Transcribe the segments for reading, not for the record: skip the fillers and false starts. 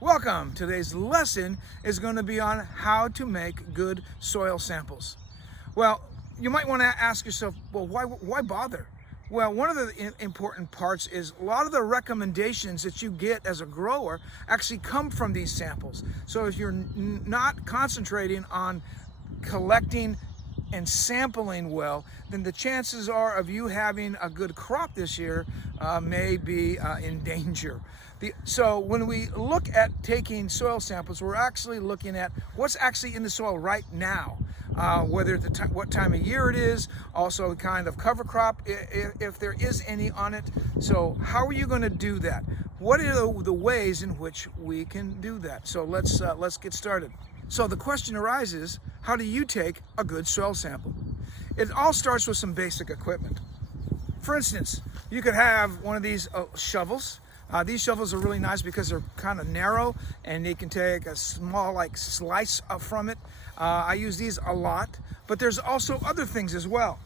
Welcome. Today's lesson is going to be on how to make good soil samples. Well, you might want to ask yourself, well, why bother? Well, one of the important parts is a lot of the recommendations that you get as a grower actually come from these samples. So if you're not concentrating on collecting and sampling well, then the chances are of you having a good crop this year may be in danger. So when we look at taking soil samples, we're actually looking at what's actually in the soil right now, whether what time of year it is, also kind of cover crop, if there is any on it. So how are you going to do that? What are the ways in which we can do that? So let's get started. So the question arises, how do you take a good soil sample? It all starts with some basic equipment. For instance, you could have one of these shovels. These shovels are really nice because they're kind of narrow and they can take a small slice from it. I use these a lot, but there's also other things as well.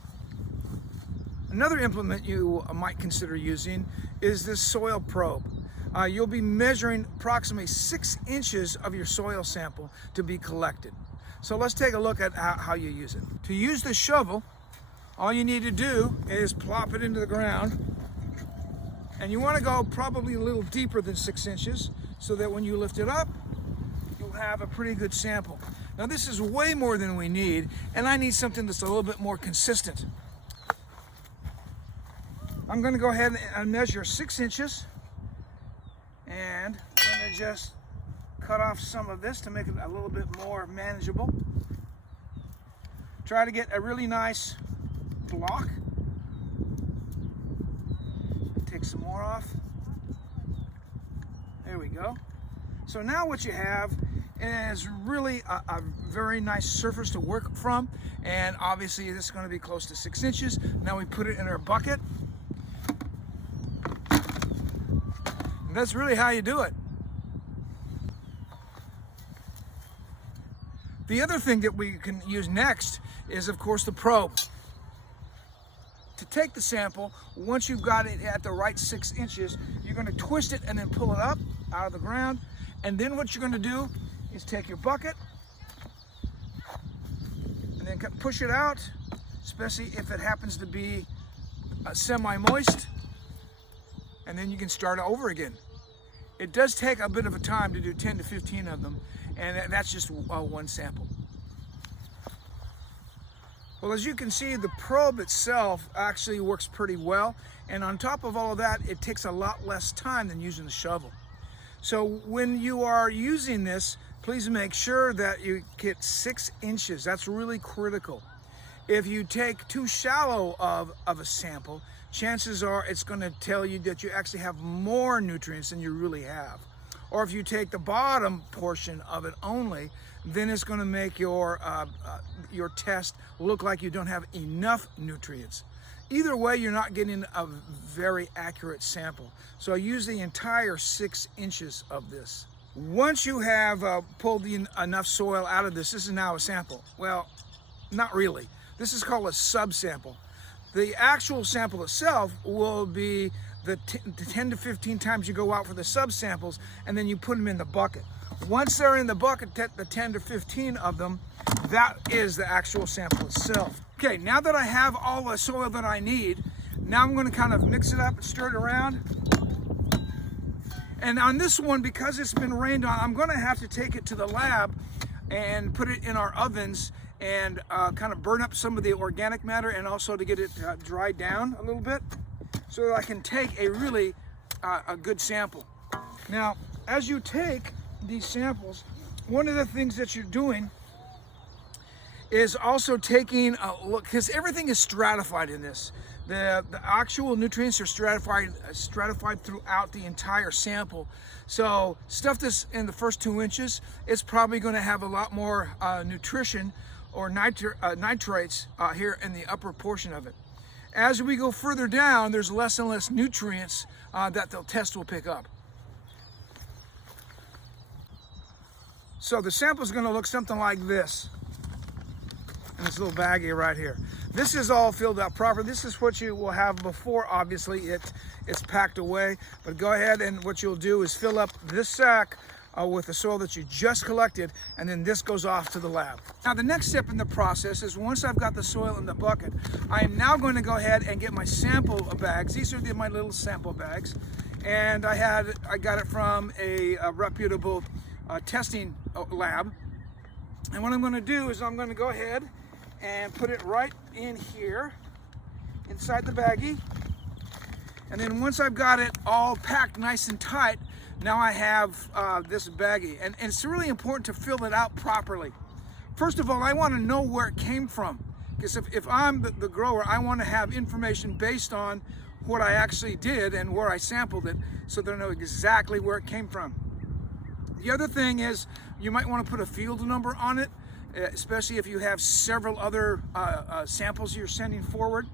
Another implement you might consider using is this soil probe. You'll be measuring approximately 6 inches of your soil sample to be collected. So let's take a look at how you use it. To use the shovel, all you need to do is plop it into the ground. And you want to go probably a little deeper than 6 inches so that when you lift it up, you'll have a pretty good sample. Now this is way more than we need, and I need something that's a little bit more consistent. I'm going to go ahead and measure 6 inches, and I'm going to just cut off some of this to make it a little bit more manageable. Try to get a really nice block. Take some more off. There we go. So now what you have is really a very nice surface to work from, and obviously this is going to be close to 6 inches. Now we put it in our bucket. And that's really how you do it. The other thing that we can use next is, of course, the probe. To take the sample, once you've got it at the right 6 inches, you're going to twist it and then pull it up out of the ground. And then what you're going to do is take your bucket and then push it out, especially if it happens to be semi-moist, and then you can start over again. It does take a bit of a time to do 10 to 15 of them, and that's just one sample. Well, as you can see, the probe itself actually works pretty well, and on top of all of that, it takes a lot less time than using the shovel. So when you are using this, please make sure that you get 6 inches. That's really critical. If you take too shallow of a sample, chances are it's going to tell you that you actually have more nutrients than you really have. Or if you take the bottom portion of it only, then it's going to make your test look like you don't have enough nutrients. Either way, you're not getting a very accurate sample. So use the entire 6 inches of this. Once you have pulled enough soil out of this is now a sample. Well, not really. This is called a subsample. The actual sample itself will be the 10 to 15 times you go out for the subsamples, and then you put them in the bucket. Once they're in the bucket, the 10 to 15 of them, that is the actual sample itself. Okay, now that I have all the soil that I need, now I'm going to kind of mix it up and stir it around. And on this one, because it's been rained on, I'm going to have to take it to the lab and put it in our ovens and kind of burn up some of the organic matter, and also to get it dried down a little bit so that I can take a really a good sample. Now, as you take these samples, one of the things that you're doing is also taking a look, because everything is stratified in this. The actual nutrients are stratified throughout the entire sample. So stuff that's in the first 2 inches, it's probably going to have a lot more nutrition or nitrates here in the upper portion of it. As we go further down, there's less and less nutrients that the test will pick up. So the sample is going to look something like this. In this little baggie right here. This is all filled out proper. This is what you will have before, obviously, it's packed away. But go ahead, and what you'll do is fill up this sack with the soil that you just collected, and then this goes off to the lab. Now the next step in the process is once I've got the soil in the bucket, I am now going to go ahead and get my sample bags. These are my little sample bags, and I got it from a reputable testing lab. And what I'm going to do is I'm going to go ahead and put it right in here inside the baggie. And then once I've got it all packed nice and tight, now I have this baggie. And it's really important to fill it out properly. First of all, I want to know where it came from. Because if I'm the grower, I want to have information based on what I actually did and where I sampled it, so that I know exactly where it came from. The other thing is you might want to put a field number on it, especially if you have several other samples you're sending forward,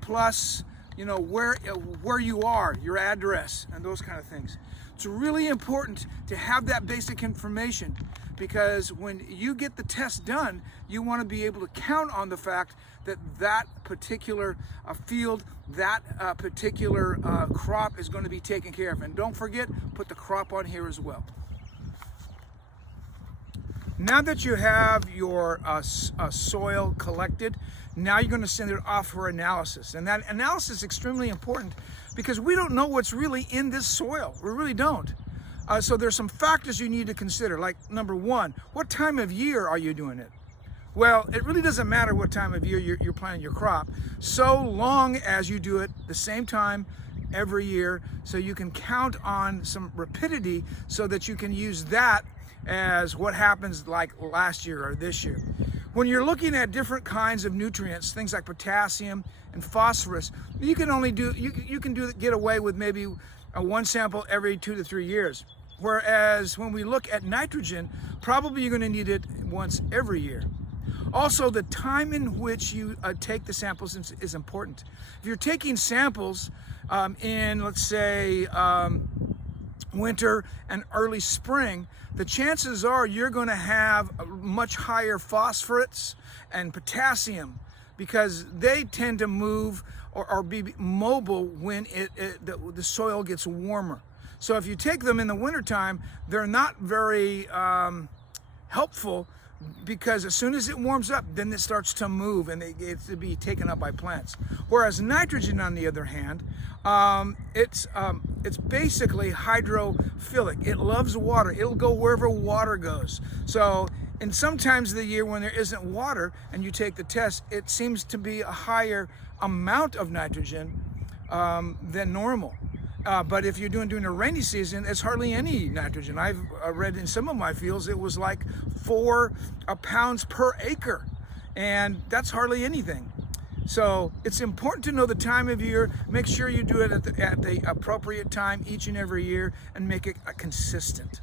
plus where you are, your address, and those kind of things. It's really important to have that basic information, because when you get the test done, you want to be able to count on the fact that that particular field, that particular crop is going to be taken care of. And don't forget, put the crop on here as well. Now that you have your soil collected, now you're going to send it off for analysis. And that analysis is extremely important because we don't know what's really in this soil. We really don't. So there's some factors you need to consider. Like number one, what time of year are you doing it? Well, it really doesn't matter what time of year you're planting your crop, so long as you do it the same time every year, so you can count on some rapidity so that you can use that as what happens like last year or this year. When you're looking at different kinds of nutrients, things like potassium and phosphorus, you can only get away with maybe one sample every 2 to 3 years. Whereas when we look at nitrogen, probably you're going to need it once every year. Also, the time in which you take the samples is important. If you're taking samples in, let's say, winter and early spring, the chances are you're going to have much higher phosphorates and potassium, because they tend to move or be mobile when the soil gets warmer. So if you take them in the wintertime, they're not very helpful, because as soon as it warms up, then it starts to move and it's to be taken up by plants. Whereas nitrogen, on the other hand, it's basically hydrophilic. It loves water. It'll go wherever water goes. So in some times of the year when there isn't water and you take the test, it seems to be a higher amount of nitrogen than normal. But if you're during the rainy season, it's hardly any nitrogen. I've read in some of my fields it was like 4 pounds per acre, and that's hardly anything. So it's important to know the time of year. Make sure you do it at the appropriate time each and every year, and make it consistent.